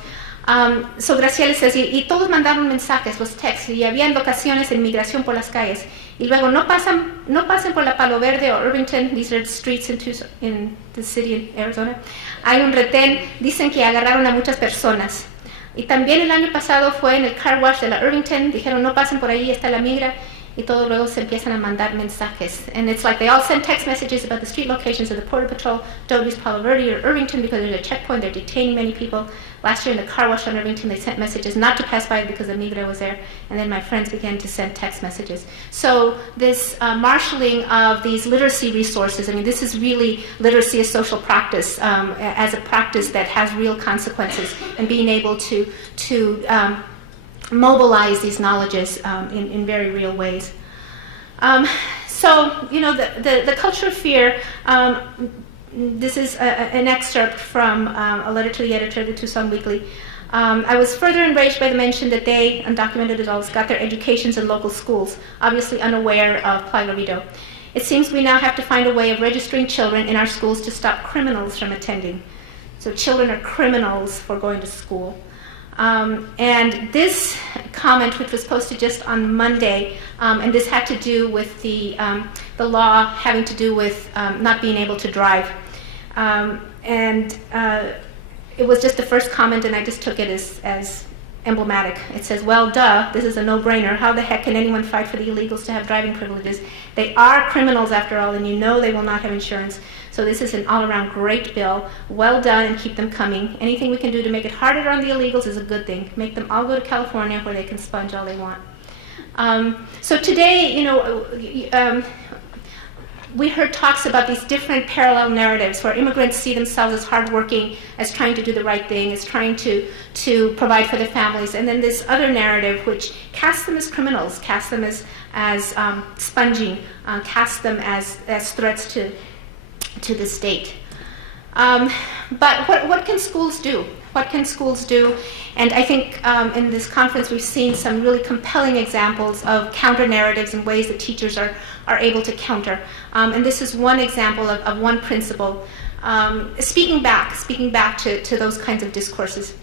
So Graciela says, y todos mandaron mensajes, los texts, y había locaciones en migración por las calles. Y luego no pasen por la Palo Verde o Irvington, these are streets in the city in Arizona. Hay un retén, dicen que agarraron a muchas personas. Y también el año pasado fue en el car wash de la Irvington, dijeron no pasen por ahí, está la migra. Y y todo luego se empiezan a mandar mensajes. And it's like they all send text messages about the street locations of the Border Patrol. Don't use Palo Verde or Irvington because there's a checkpoint. They're detaining many people. Last year in the car wash on Irvington, they sent messages not to pass by because the migra was there. And then my friends began to send text messages. So this marshaling of these literacy resources, I mean, this is really literacy as social practice, as a practice that has real consequences, and being able to mobilize these knowledges in very real ways. So, the culture of fear, this is an excerpt from a letter to the editor of the Tucson Weekly. I was further enraged by the mention that they, undocumented adults, got their educations in local schools, obviously unaware of Palo Verde. It seems we now have to find a way of registering children in our schools to stop criminals from attending. So children are criminals for going to school. And this comment, which was posted just on Monday, and this had to do with the law having to do with not being able to drive. It was just the first comment, and I just took it as emblematic. It says, well, duh, this is a no-brainer. How the heck can anyone fight for the illegals to have driving privileges? They are criminals after all, and you know they will not have insurance. So this is an all-around great bill. Well done, and keep them coming. Anything we can do to make it harder on the illegals is a good thing. Make them all go to California where they can sponge all they want. So today, we heard talks about these different parallel narratives where immigrants see themselves as hardworking, as trying to do the right thing, as trying to provide for their families, and then this other narrative which casts them as criminals, casts them as sponging, casts them as threats to the state. But what can schools do? What can schools do? And I think in this conference we've seen some really compelling examples of counter-narratives and ways that teachers are able to counter. And this is one example of one principle. Speaking back to those kinds of discourses.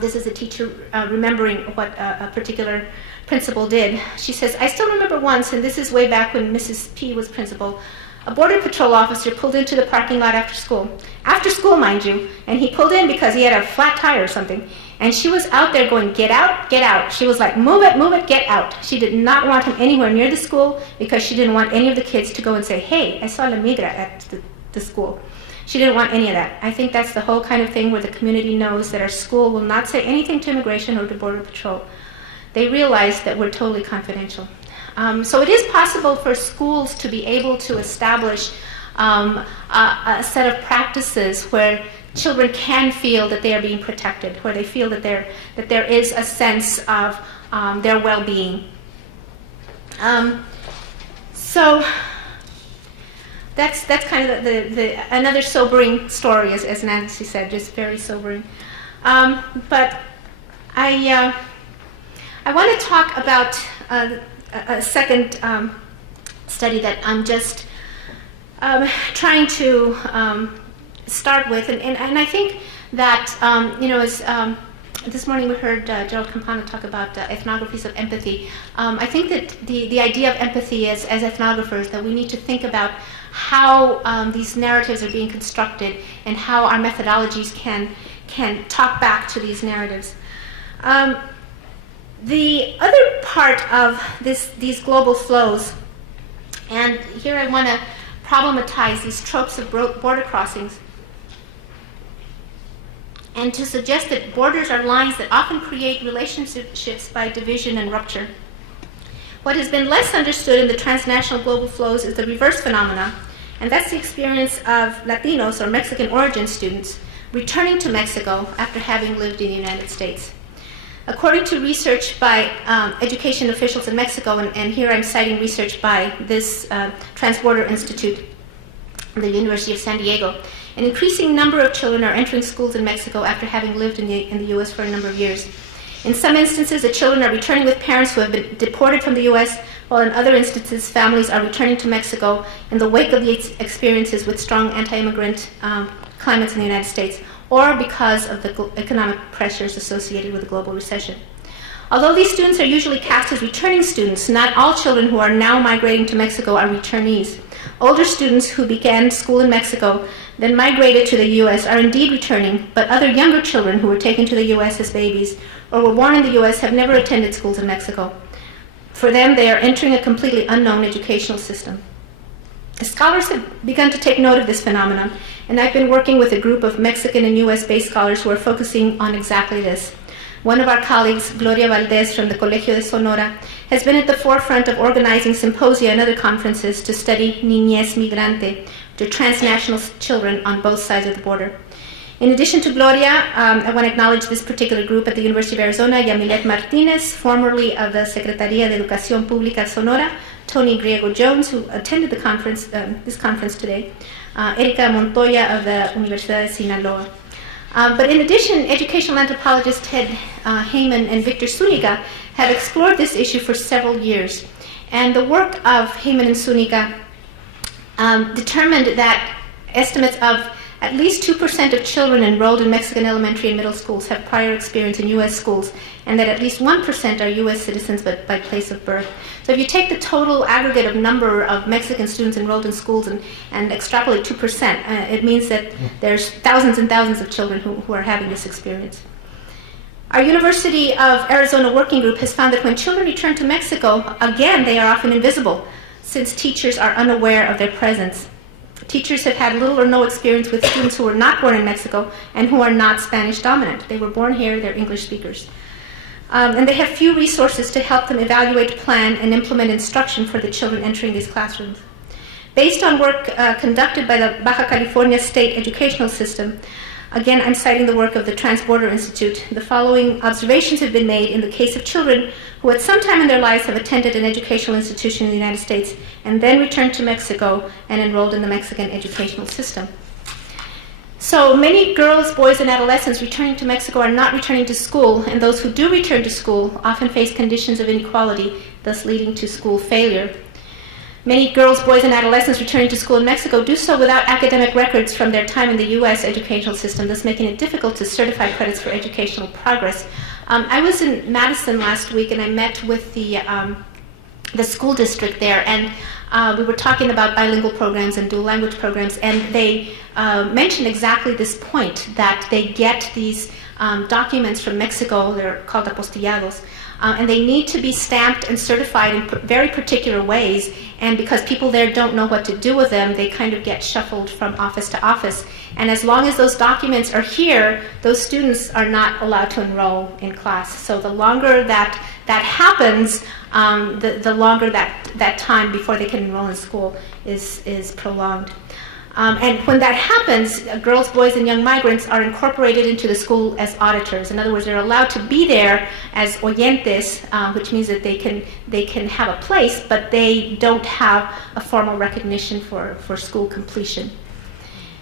This is a teacher remembering what a particular principal did. She says, I still remember once, and this is way back when Mrs. P was principal, a Border Patrol officer pulled into the parking lot after school. After school, mind you. And he pulled in because he had a flat tire or something. And she was out there going, get out, get out. She was like, move it, get out. She did not want him anywhere near the school because she didn't want any of the kids to go and say, hey, I saw La Migra at the school. She didn't want any of that. I think that's the whole kind of thing where the community knows that our school will not say anything to immigration or to Border Patrol. They realize that we're totally confidential. So it is possible for schools to be able to establish a set of practices where children can feel that they are being protected, where they feel that there is a sense of their well-being. So that's kind of the another sobering story, as Nancy said, just very sobering. But I want to talk about a second study that I'm just trying to start with, and I think that as this morning we heard Gerald Campana talk about ethnographies of empathy. I think that the idea of empathy as ethnographers, that we need to think about how these narratives are being constructed and how our methodologies can talk back to these narratives. The other part of these global flows, and here I want to problematize these tropes of border crossings, and to suggest that borders are lines that often create relationships by division and rupture. What has been less understood in the transnational global flows is the reverse phenomena, and that's the experience of Latinos or Mexican origin students returning to Mexico after having lived in the United States. According to research by education officials in Mexico, and here I'm citing research by this Transborder Institute, the University of San Diego, an increasing number of children are entering schools in Mexico after having lived in the U.S. for a number of years. In some instances, the children are returning with parents who have been deported from the U.S., while in other instances, families are returning to Mexico in the wake of the experiences with strong anti-immigrant climates in the United States, or because of the economic pressures associated with the global recession. Although these students are usually cast as returning students, not all children who are now migrating to Mexico are returnees. Older students who began school in Mexico, then migrated to the U.S. are indeed returning, but other younger children who were taken to the U.S. as babies or were born in the U.S. have never attended schools in Mexico. For them, they are entering a completely unknown educational system. Scholars have begun to take note of this phenomenon, and I've been working with a group of Mexican and US-based scholars who are focusing on exactly this. One of our colleagues, Gloria Valdez from the Colegio de Sonora, has been at the forefront of organizing symposia and other conferences to study niñez migrante, to transnational children on both sides of the border. In addition to Gloria, I want to acknowledge this particular group at the University of Arizona, Yamilet Martinez, formerly of the Secretaría de Educación Pública Sonora, Tony Griego Jones, who attended the conference, this conference today, Erika Montoya of the Universidad de Sinaloa. But in addition, educational anthropologists Ted Heyman and Victor Zuniga have explored this issue for several years. And the work of Heyman and Zuniga determined that estimates of at least 2% of children enrolled in Mexican elementary and middle schools have prior experience in U.S. schools, and that at least 1% are U.S. citizens but by place of birth. So if you take the total aggregate of number of Mexican students enrolled in schools and extrapolate 2%, it means that there's thousands and thousands of children who are having this experience. Our University of Arizona Working Group has found that when children return to Mexico, again, they are often invisible, since teachers are unaware of their presence. Teachers have had little or no experience with students who were not born in Mexico and who are not Spanish dominant. They were born here, they're English speakers. And they have few resources to help them evaluate, plan, and implement instruction for the children entering these classrooms. Based on work conducted by the Baja California State Educational System, again, I'm citing the work of the Transborder Institute, the following observations have been made in the case of children who at some time in their lives have attended an educational institution in the United States and then returned to Mexico and enrolled in the Mexican educational system. So many girls, boys, and adolescents returning to Mexico are not returning to school, and those who do return to school often face conditions of inequality, thus leading to school failure. Many girls, boys, and adolescents returning to school in Mexico do so without academic records from their time in the U.S. educational system, thus making it difficult to certify credits for educational progress. I was in Madison last week, and I met with the school district there, and we were talking about bilingual programs and dual language programs, and they mentioned exactly this point, that they get these documents from Mexico, they're called apostillados, and they need to be stamped and certified in very particular ways, and because people there don't know what to do with them, they kind of get shuffled from office to office. And as long as those documents are here, those students are not allowed to enroll in class. So the longer that happens, the longer that time before they can enroll in school is prolonged. And when that happens, girls, boys, and young migrants are incorporated into the school as auditors. In other words, they're allowed to be there as oyentes, which means that they can have a place, but they don't have a formal recognition for school completion.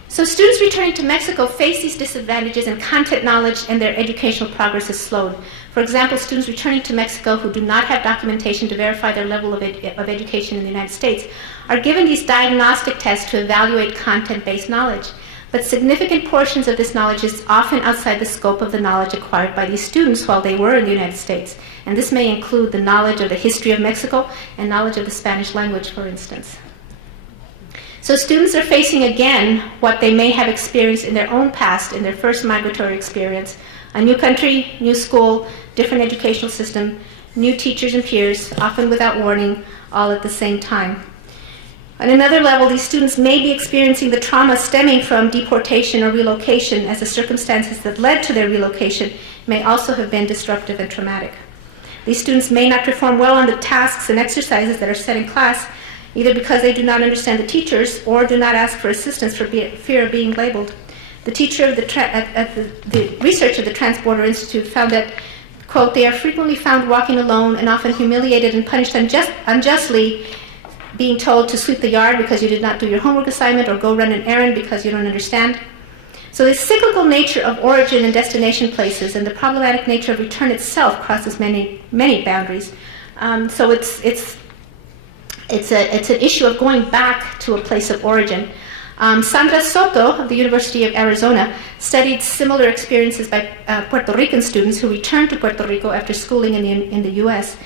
So students returning to Mexico face these disadvantages, and content knowledge and their educational progress is slowed. For example, students returning to Mexico who do not have documentation to verify their level of education in the United States are given these diagnostic tests to evaluate content-based knowledge. But significant portions of this knowledge is often outside the scope of the knowledge acquired by these students while they were in the United States. And this may include the knowledge of the history of Mexico and knowledge of the Spanish language, for instance. So students are facing again what they may have experienced in their own past, in their first migratory experience: a new country, new school, different educational system, new teachers and peers, often without warning, all at the same time. On another level, these students may be experiencing the trauma stemming from deportation or relocation, as the circumstances that led to their relocation may also have been disruptive and traumatic. These students may not perform well on the tasks and exercises that are set in class, either because they do not understand the teachers or do not ask for assistance for fear of being labeled. The teacher of the research of the Transborder Institute found that, quote, they are frequently found walking alone and often humiliated and punished unjustly, being told to sweep the yard because you did not do your homework assignment or go run an errand because you don't understand. So the cyclical nature of origin and destination places and the problematic nature of return itself crosses many, many boundaries. So it's an issue of going back to a place of origin. Sandra Soto of the University of Arizona studied similar experiences by Puerto Rican students who returned to Puerto Rico after schooling in the U.S.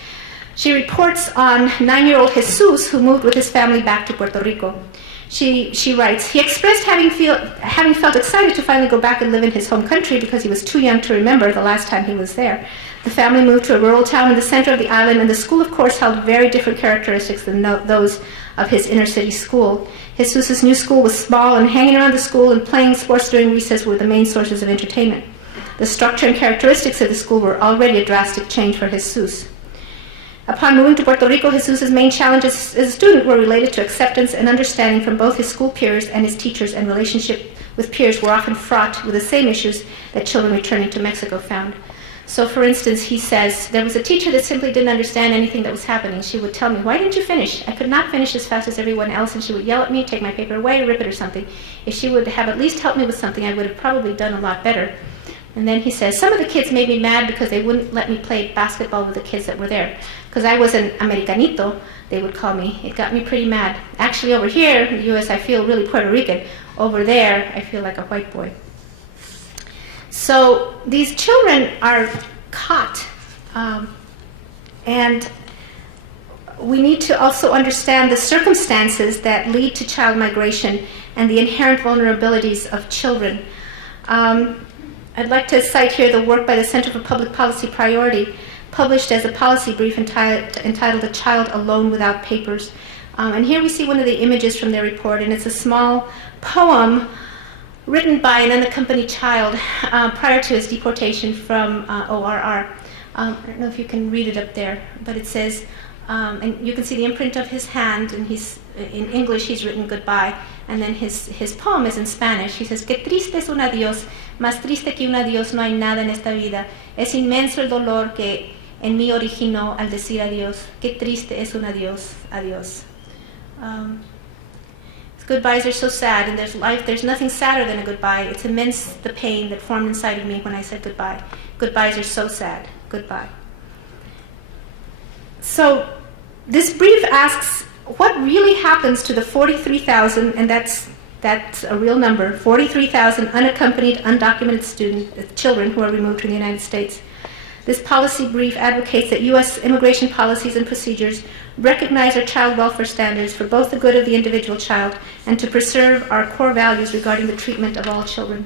She reports on 9-year-old Jesus, who moved with his family back to Puerto Rico. She writes, he expressed having felt excited to finally go back and live in his home country because he was too young to remember the last time he was there. The family moved to a rural town in the center of the island, and the school, of course, held very different characteristics than those of his inner-city school. Jesus' new school was small, and hanging around the school and playing sports during recess were the main sources of entertainment. The structure and characteristics of the school were already a drastic change for Jesus. Upon moving to Puerto Rico, Jesus' main challenges as a student were related to acceptance and understanding from both his school peers and his teachers, and relationship with peers were often fraught with the same issues that children returning to Mexico found. So, for instance, he says, there was a teacher that simply didn't understand anything that was happening. She would tell me, why didn't you finish? I could not finish as fast as everyone else, and she would yell at me, take my paper away, rip it or something. If she would have at least helped me with something, I would have probably done a lot better. And then he says, some of the kids made me mad because they wouldn't let me play basketball with the kids that were there. Because I was an Americanito, they would call me. It got me pretty mad. Actually, over here in the U.S., I feel really Puerto Rican. Over there, I feel like a white boy. So these children are caught, and we need to also understand the circumstances that lead to child migration and the inherent vulnerabilities of children. I'd like to cite here the work by the Center for Public Policy Priority, published as a policy brief entitled A Child Alone Without Papers. And here we see one of the images from their report, and it's a small poem written by an unaccompanied child prior to his deportation from ORR. I don't know if you can read it up there, but it says, and you can see the imprint of his hand, and in English he's written goodbye, and then his poem is in Spanish. He says, "Qué triste es un adiós, más triste que un adiós no hay nada en esta vida. Es inmenso el dolor que en mí originó al decir adiós. Qué triste es un adiós, adiós." Goodbyes are so sad, and there's nothing sadder than a goodbye. It's immense, the pain that formed inside of me when I said goodbye. Goodbyes are so sad. Goodbye. So this brief asks, what really happens to the 43,000, and that's a real number, 43,000 unaccompanied, undocumented children who are removed from the United States? This policy brief advocates that U.S. immigration policies and procedures recognize our child welfare standards for both the good of the individual child and to preserve our core values regarding the treatment of all children.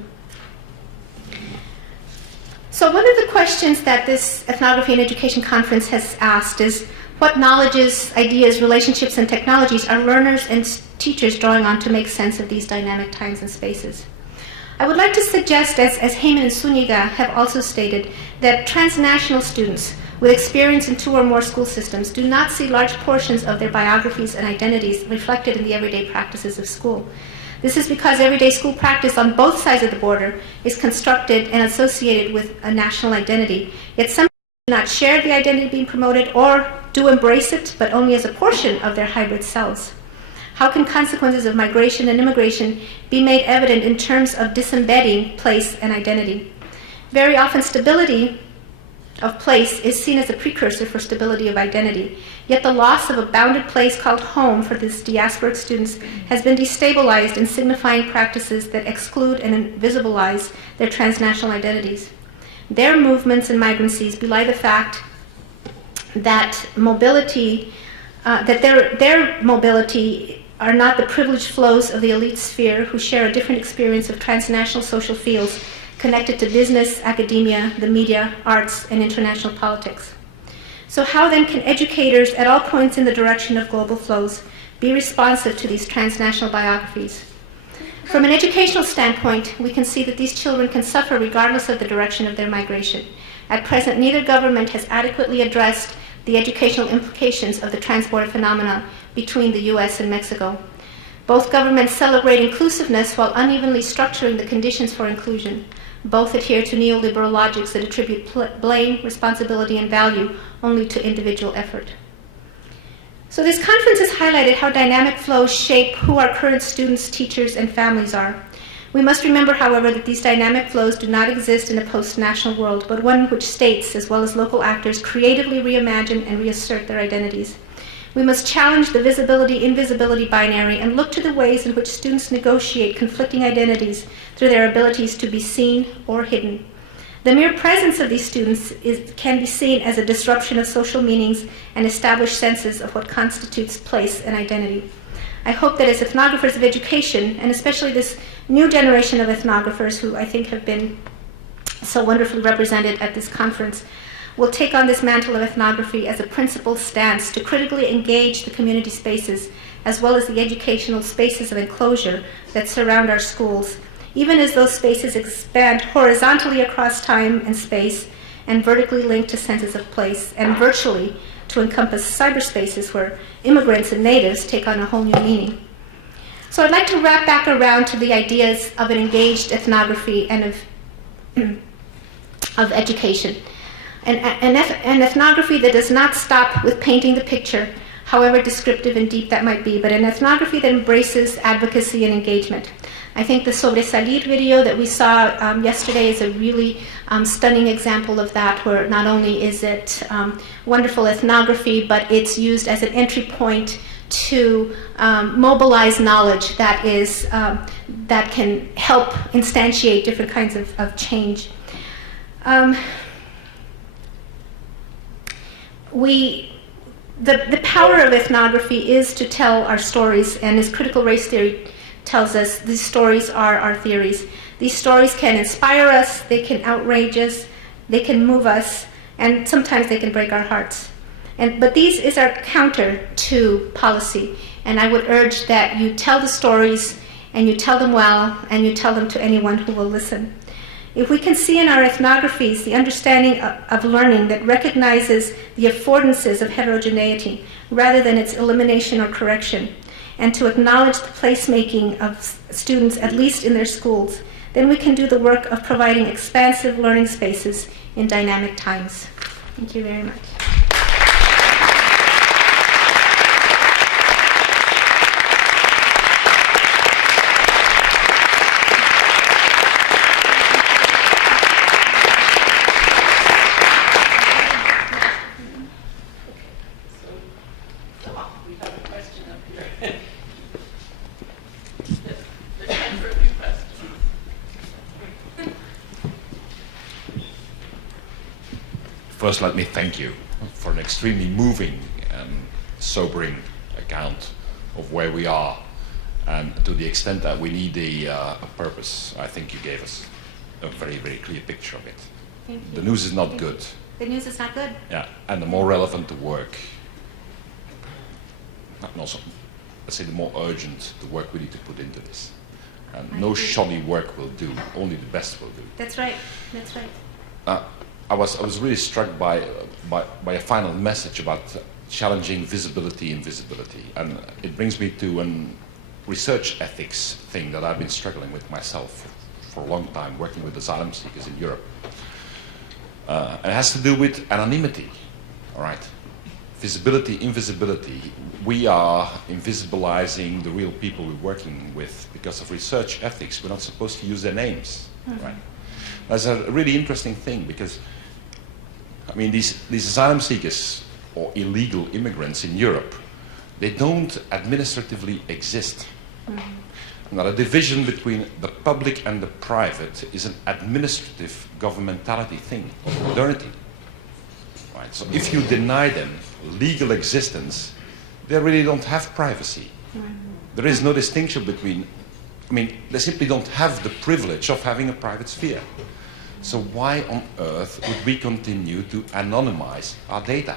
So one of the questions that this Ethnography and Education Conference has asked is, what knowledges, ideas, relationships, and technologies are learners and teachers drawing on to make sense of these dynamic times and spaces? I would like to suggest, as Heyman and Zuniga have also stated, that transnational students with experience in 2 or more school systems do not see large portions of their biographies and identities reflected in the everyday practices of school. This is because everyday school practice on both sides of the border is constructed and associated with a national identity, yet some do not share the identity being promoted or do embrace it, but only as a portion of their hybrid selves. How can consequences of migration and immigration be made evident in terms of disembedding place and identity? Very often, stability of place is seen as a precursor for stability of identity. Yet the loss of a bounded place called home for these diasporic students has been destabilized in signifying practices that exclude and invisibilize their transnational identities. Their movements and migrancies belie the fact that mobility, their mobility are not the privileged flows of the elite sphere who share a different experience of transnational social fields connected to business, academia, the media, arts, and international politics. So how then can educators at all points in the direction of global flows be responsive to these transnational biographies? From an educational standpoint, we can see that these children can suffer regardless of the direction of their migration. At present, neither government has adequately addressed the educational implications of the transborder phenomena between the U.S. and Mexico. Both governments celebrate inclusiveness while unevenly structuring the conditions for inclusion. Both adhere to neoliberal logics that attribute blame, responsibility, and value only to individual effort. So this conference has highlighted how dynamic flows shape who our current students, teachers, and families are. We must remember, however, that these dynamic flows do not exist in a post-national world, but one in which states, as well as local actors, creatively reimagine and reassert their identities. We must challenge the visibility-invisibility binary and look to the ways in which students negotiate conflicting identities through their abilities to be seen or hidden. The mere presence of these students can be seen as a disruption of social meanings and established senses of what constitutes place and identity. I hope that as ethnographers of education, and especially this new generation of ethnographers who I think have been so wonderfully represented at this conference, will take on this mantle of ethnography as a principled stance to critically engage the community spaces as well as the educational spaces of enclosure that surround our schools, even as those spaces expand horizontally across time and space and vertically linked to senses of place, and virtually to encompass cyberspaces where immigrants and natives take on a whole new meaning. So I'd like to wrap back around to the ideas of an engaged ethnography and of education. An ethnography that does not stop with painting the picture, however descriptive and deep that might be, but an ethnography that embraces advocacy and engagement. I think the Sobresalir video that we saw yesterday is a really stunning example of that, where not only is it wonderful ethnography, but it's used as an entry point to mobilize knowledge that is that can help instantiate different kinds of change. The power of ethnography is to tell our stories, and as critical race theory tells us, these stories are our theories. These stories can inspire us, they can outrage us, they can move us, and sometimes they can break our hearts. But these is our counter to policy, and I would urge that you tell the stories, and you tell them well, and you tell them to anyone who will listen. If we can see in our ethnographies the understanding of learning that recognizes the affordances of heterogeneity rather than its elimination or correction, and to acknowledge the placemaking of students, at least in their schools, then we can do the work of providing expansive learning spaces in dynamic times. Thank you very much. First, let me thank you for an extremely moving and sobering account of where we are, and to the extent that we need a purpose. I think you gave us a very, very clear picture of it. Thank you. The news is not good. The news is not good. Yeah, and the more relevant the work, and also, let's say, the more urgent the work we need to put into this. And no shoddy work will do, only the best will do. That's right. That's right. I was really struck by a final message about challenging visibility and visibility, and it brings me to a research ethics thing that I've been struggling with myself for a long time, working with asylum seekers in Europe. And it has to do with anonymity, all right? Visibility, invisibility. We are invisibilizing the real people we're working with because of research ethics. We're not supposed to use their names, right? That's a really interesting thing because, I mean, these asylum seekers or illegal immigrants in Europe, they don't administratively exist. Now, the division between the public and the private is an administrative governmentality thing, of modernity. Right? So if you deny them legal existence, they really don't have privacy. There is no distinction between, I mean, they simply don't have the privilege of having a private sphere. So why on earth would we continue to anonymize our data?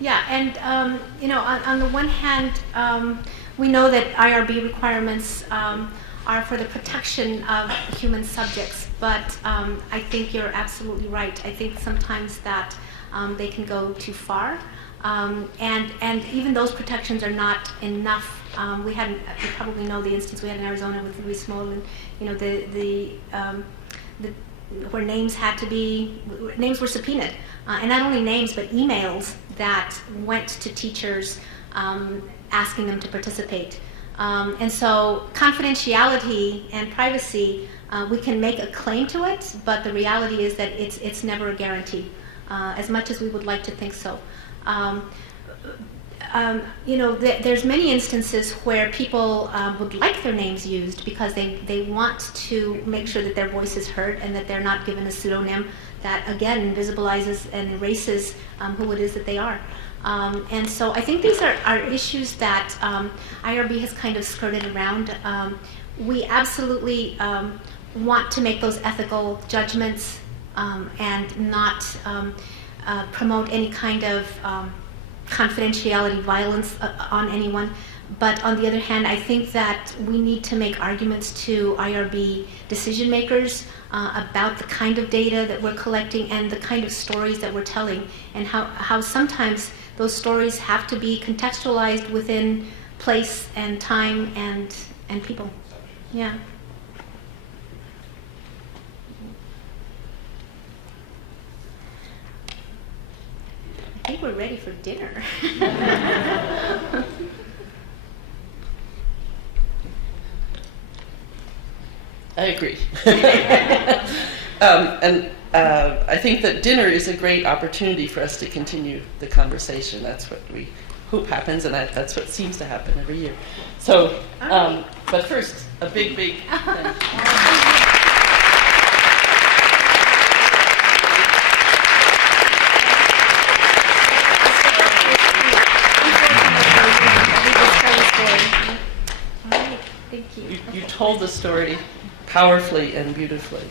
Yeah, and you know, on the one hand, we know that IRB requirements are for the protection of human subjects, but I think you're absolutely right. I think sometimes that they can go too far, and even those protections are not enough. You probably know the instance we had in Arizona with Luis Smolin, you know, where names were subpoenaed, and not only names but emails that went to teachers asking them to participate. And so confidentiality and privacy, we can make a claim to it, but the reality is that it's never a guarantee, as much as we would like to think so. You know, there's many instances where people would like their names used because they want to make sure that their voice is heard and that they're not given a pseudonym that, again, invisibilizes and erases who it is that they are. And so I think these are issues that IRB has kind of skirted around. We absolutely want to make those ethical judgments and not promote any kind of confidentiality, violence on anyone. But on the other hand, I think that we need to make arguments to IRB decision makers about the kind of data that we're collecting and the kind of stories that we're telling, and how sometimes those stories have to be contextualized within place and time and people. Yeah. I think we're ready for dinner. I agree. I think that dinner is a great opportunity for us to continue the conversation. That's what we hope happens, and that's what seems to happen every year. So, but first, a big thank you. Thank you. You told the story powerfully and beautifully.